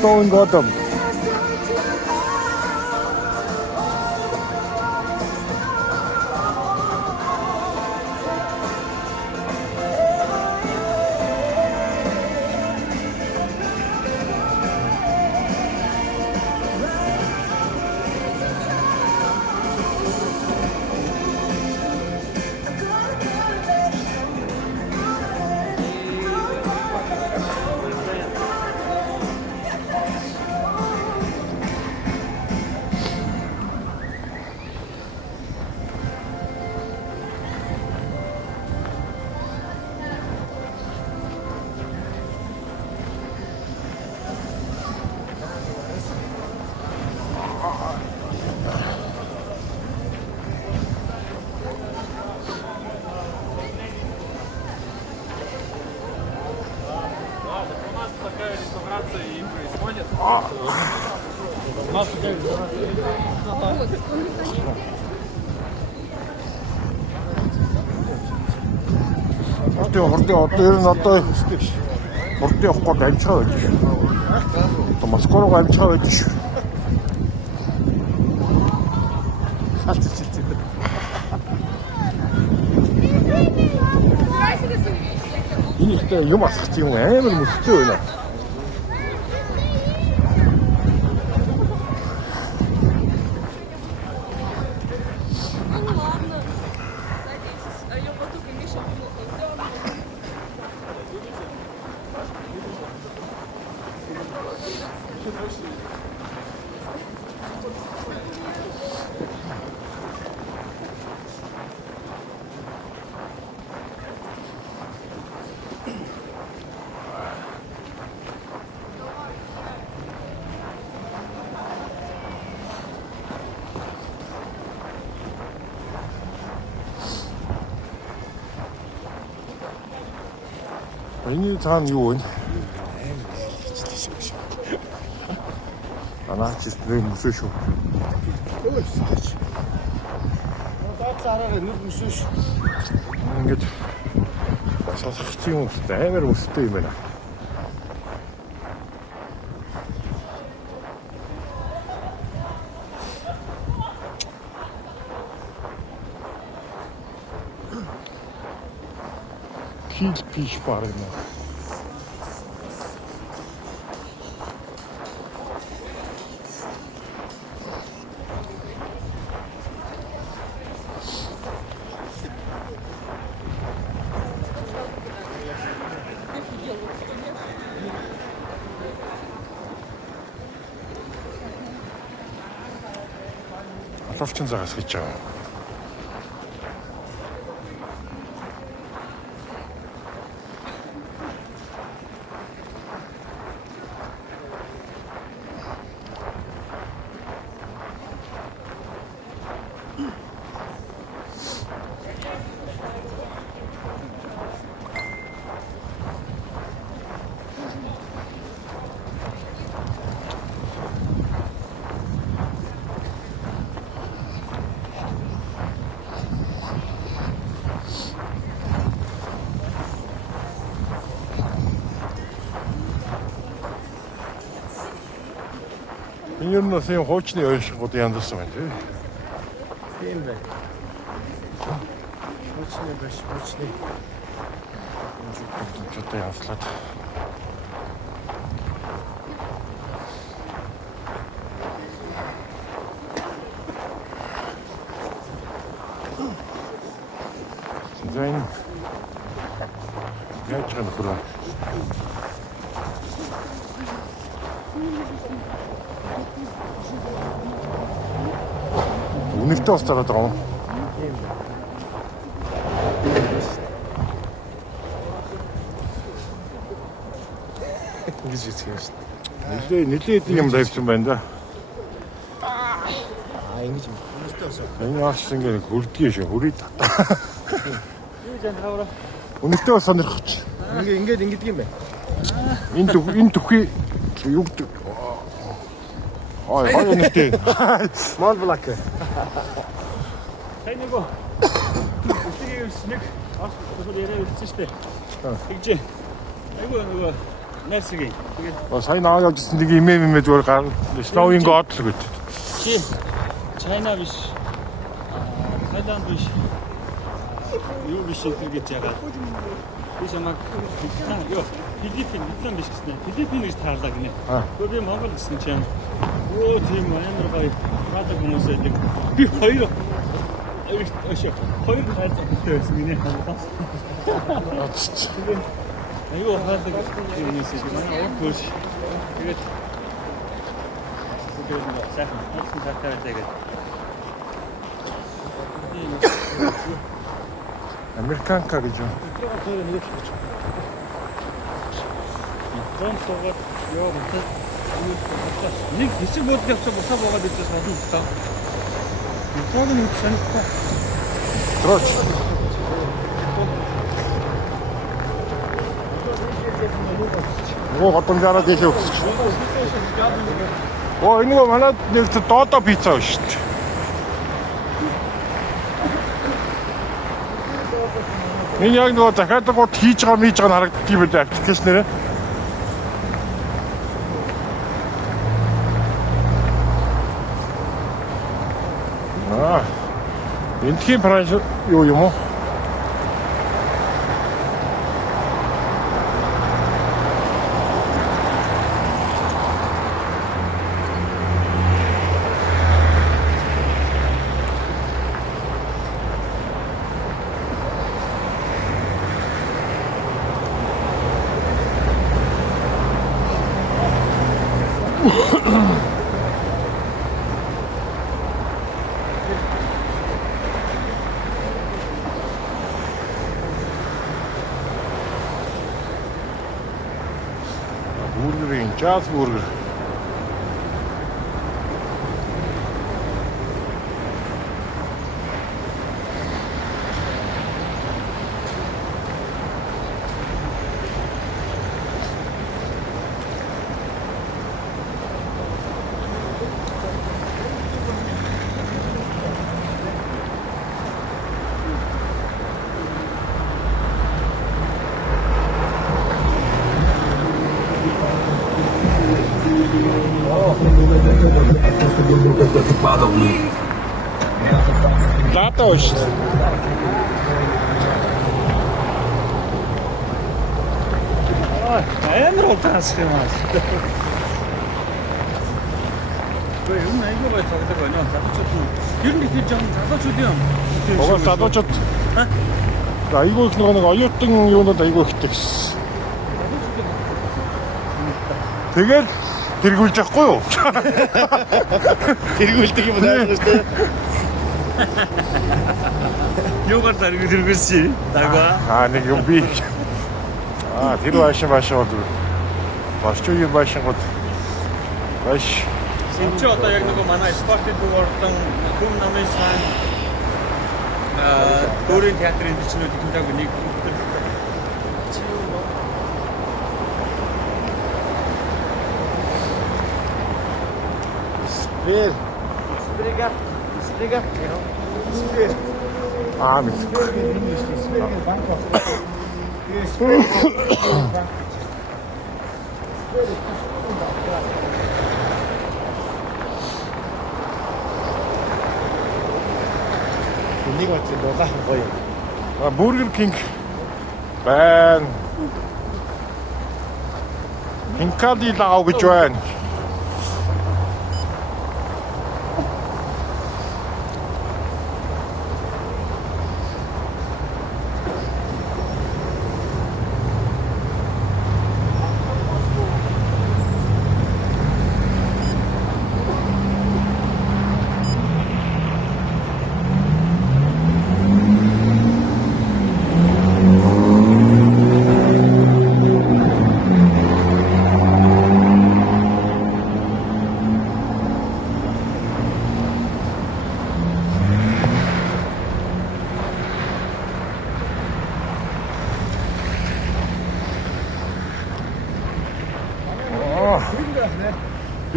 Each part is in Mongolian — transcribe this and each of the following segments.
going autumn. И происходит. У нас такая Хурдын одоо ер нь одоо хурдын явахгүй амжгаа байж шүү. Одоо Москва руу амжгаа байж шүү. Энэ ихтэй юм асах юм амар мөстэй байна. Энэ цаана юу вэ? Анаач тийм мөсөө шүү. Даацаараа нүд мөсөө шүү. Ингээд басах юм амар мөстэй юм байна. Хил пиш парна. Аталчин загас гэж байгаа. Энэ юм нас юм хуучны ойшгууд янзсан байна тий. Тийм бай. Хуучны биш, хуучны. Чөтэ явслаад. Зайн. Яаж гэнэ хураа. Үнэхтэй ус тараад байгаа юм. Тийм бай. Ингэж хэлсэн юм шүү. Нилээд юм давьсан байна да. Ингэж юм. Үнэтэй ус. Энэ аач ингэ хөрдгий шүү. Хөрий татаа. Юу жан хавра. Үнэхтэй ус сонирхож. Ингээд ингэдэг юм байна. Энэ түүхий юу гэдэг. Ой, үнэхтэй. Мал блак. Сайн нэг нэг ас өөрөө яриад ирсэн шүү дээ. Тэгж айгүй нөгөө Найсгийн. Тэгээд Сайн наваа явжсэн нэг имээ зүгээр гар сноуинг гот л гэдэг. чи Чайна биш. Тайланд биш. Юу биш гэж яагаад. Би чамаг ёо Филиппин Вьетнам биш гэсэн. Филиппин гэж таарлаа гинэ. Гэхдээ би Монгол гэсэн чинь өө тийм амар гоё хаадаг хүмүүс байдаг. Би хоёр хайцаа хэлсэн гинэ. Аюу хаадаг юмээс их манай урд хөөш. Тэгээд сайхан хэлсэн цартаа байдаг. Американка гэж юу? Томсогод ёо мөсөд нэг хэсэг буудлын явцаа бусаа буугаад идэж болно л таа. Тог нэг санахгүй. Троч. Оо готомжаараа дэхээ өгч. Оо энэ нь манай нэг доодо пицца шүү дээ. Энэ яг нөгөө дахиад гот хийж байгаа харагддаг юм байна аппликейшн нэрээ. Энтхийн прайс юу юм уу? Бургерийн жаз бургер. Лата ш. Амар утаас юм аа. Вэ юм айгаа бай цагдаг байна. Залуучууд ер нь тийм жам залуучууд юм. Угаас залуучууд айгүй их нэг оюутан юунууд айгүй ихтэй гэсэн. Тэгэл тэргүүлж явахгүй юу? Тэргүүлдэг юм байна шүү дээ. Юугаар тэргүүлсэн? Дагва. Нэг юм би. Тэр башин бол башчуу юм башин гот. Баш. Синч одоо яг нэг манай спортын дууртан хүм намын сан дөрийн театрын бичнүүд тэмдэг нэг Спир. Сприга. Сприга. Спир. Ми. Спирийн банк ба. Нэг бат дулаах гоё. Бургер Кинг байна. Хинкади лагаа гэж байна.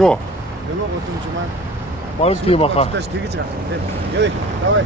Юу? Нөгөө гудамж маань Марл тийм баха. тэгж гарах тийм. Ёй, давай.